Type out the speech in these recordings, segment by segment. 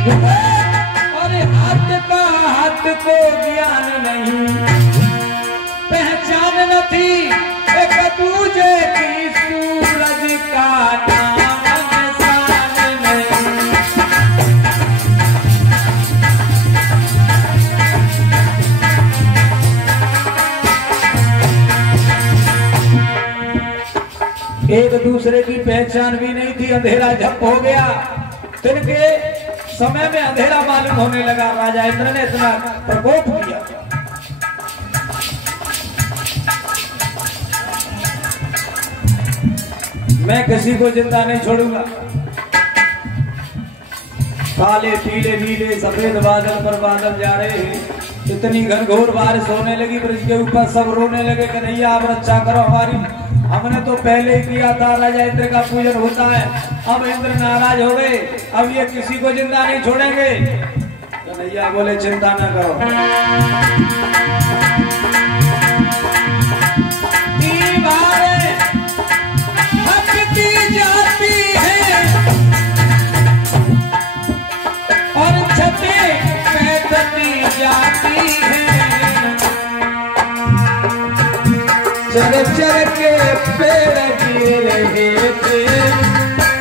और हाथ का हाथ को ज्ञान नहीं, पहचान न थी एक दूजे की सूरज का नाम निशान नहीं। एक दूसरे की पहचान भी नहीं थी। अंधेरा झप हो गया। दिन के समय में अंधेरा मालूम होने लगा। राजा इंद्र ने इतना प्रकोप किया। मैं किसी को जिंदा नहीं छोड़ूंगा। काले पीले नीले सफेद बादल पर बादल जा रहे हैं। इतनी घनघोर बारिश होने लगी। ब्रिज के ऊपर सब रोने लगे, कन्हैया आप रक्षा करो हमारी। हमने तो पहले ही किया था, राजा इंद्र का पूजन होता है। अब इंद्र नाराज हो गए, अब ये किसी को जिंदा नहीं छोड़ेंगे। कन्हैया बोले चिंता न करो। दीवारें हटती जाती है और छतें बैठती जाती है। चर चर के पेड़ गिर रहे थे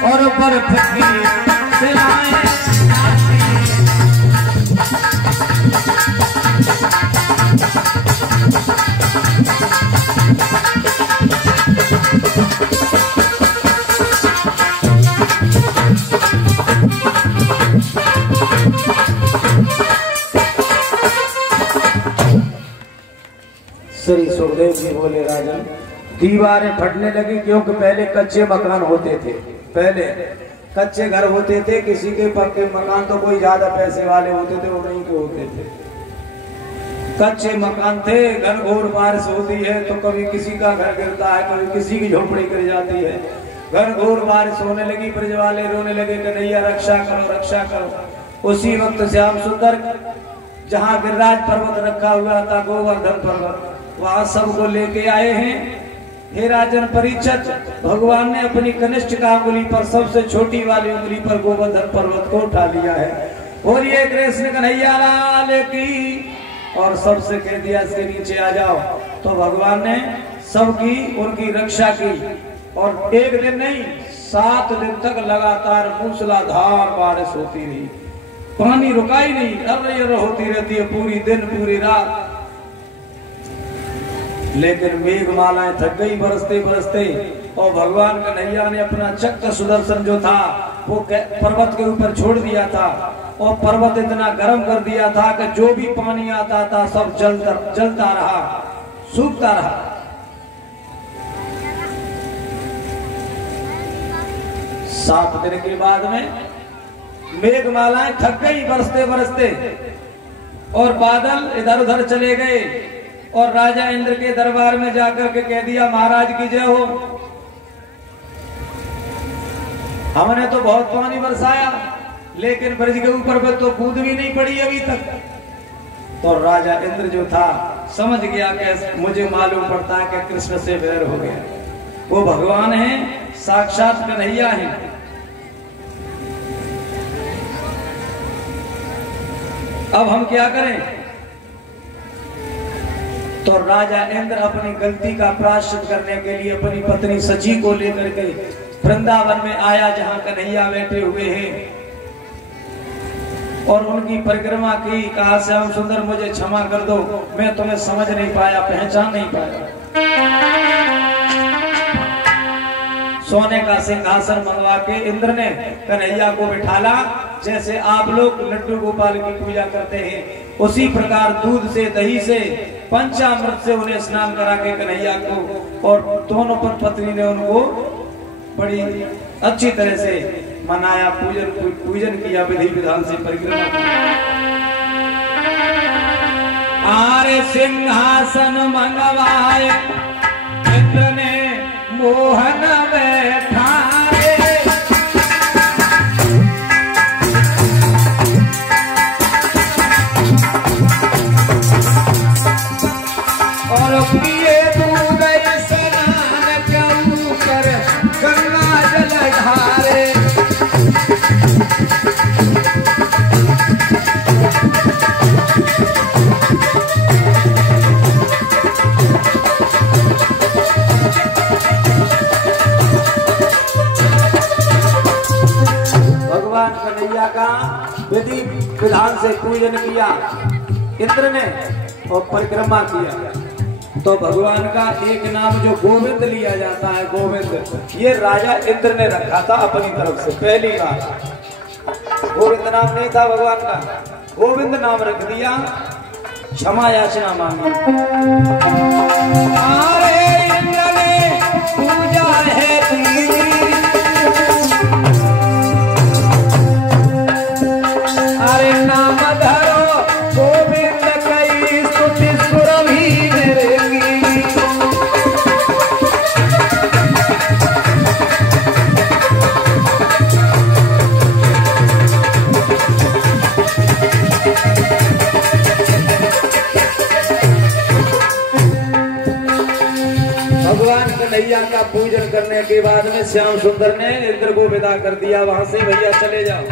और बर्फ की सिलाएं आती हैं। श्री सुखदेव जी बोले राजन, दीवारें फटने लगी क्योंकि पहले कच्चे मकान होते थे। पहले कच्चे घर होते थे। किसी के पक्के मकान तो कोई ज्यादा पैसे वाले होते थे, वो नहीं के होते थे। कच्चे मकान थे। घनघोर बारिश होती है तो कभी किसी का घर गिरता है, कभी किसी की झोपड़ी गिर जाती है। घनघोर बारिश होने लगी। ब्रज वाले रोने लगे, कन्हैया रक्षा करो रक्षा करो। उसी वक्त श्याम सुंदर जहाँ गिरिराज पर्वत रखा हुआ था, गोवर्धन पर्वत, वहां सबको लेके आए हैं। हे राजन परीक्षित, भगवान ने अपनी कनिष्ठ का उंगली पर, सबसे छोटी वाली उंगली पर गोवर्धन पर्वत को उठा लिया है। और ये कृष्ण कन्हैया लाल की, और सबसे कह दिया इसके नीचे आ जाओ। तो भगवान ने सबकी उनकी रक्षा की। और एक दिन नहीं, 7 दिन तक लगातार मूसलाधार बारिश होती रही। पानी रुका ही नहीं, अब होती रहती है पूरी दिन पूरी रात। लेकिन मेघमालाएं थक गई बरसते बरसते। और भगवान कन्हैया ने अपना चक्र सुदर्शन जो था वो पर्वत के ऊपर छोड़ दिया था। और पर्वत इतना गर्म कर दिया था कि जो भी पानी आता था सब जलता रहा, सूखता रहा। सात दिन के बाद में मेघमालाएं थक गई बरसते बरसते और बादल इधर उधर चले गए। और राजा इंद्र के दरबार में जाकर के कह दिया, महाराज की जय हो, हमने तो बहुत पानी बरसाया लेकिन ब्रज के ऊपर पे तो बूंद भी नहीं पड़ी अभी तक। तो राजा इंद्र जो था समझ गया कि मुझे मालूम पड़ता है कि कृष्ण से वैर हो गया। वो भगवान है, साक्षात कन्हैया है। अब हम क्या करें? तो राजा इंद्र अपनी गलती का प्रायश्चित करने के लिए अपनी पत्नी सची को लेकर के वृंदावन में आया, जहां कन्हैया बैठे हुए हैं। और उनकी परिक्रमा की। कहा श्याम सुंदर मुझे क्षमा कर दो, मैं तुम्हें समझ नहीं पाया, पहचान नहीं पाया। सोने का सिंहासन मंगवा के इंद्र ने कन्हैया को बिठाला। जैसे आप लोग लड्डू गोपाल की पूजा करते हैं, उसी प्रकार दूध से दही से पंचामृत से उन्हें स्नान करा के कन्हैया को, और दोनों पर पत्नी ने उनको बड़ी अच्छी तरह से मनाया, पूजन किया, विधि विधान से परिक्रमा की। आरे सिंहासन मंगवाए इंद्र ने मोहन बैठाए। और पिए दूध स्नान के ऊपर गंगा जल ढारे। भगवान कन्हैया का विधि विधान से पूजन किया इंद्र ने और परिक्रमा किया। तो भगवान का एक नाम जो गोविंद लिया जाता है, गोविंद, ये राजा इंद्र ने रखा था अपनी तरफ से पहली बार। गोविंद नाम नहीं था भगवान का, गोविंद नाम रख दिया। क्षमा याचना मांगी। इंद्र ने पूजा है नाम धरो गोविंद कई स्तुति सुरभि मेरेगी। भगवान कन्हैया का पूजन करने के बाद में श्याम सुंदर ने इंद्र को विदा कर दिया, वहां से भैया चले जाओ।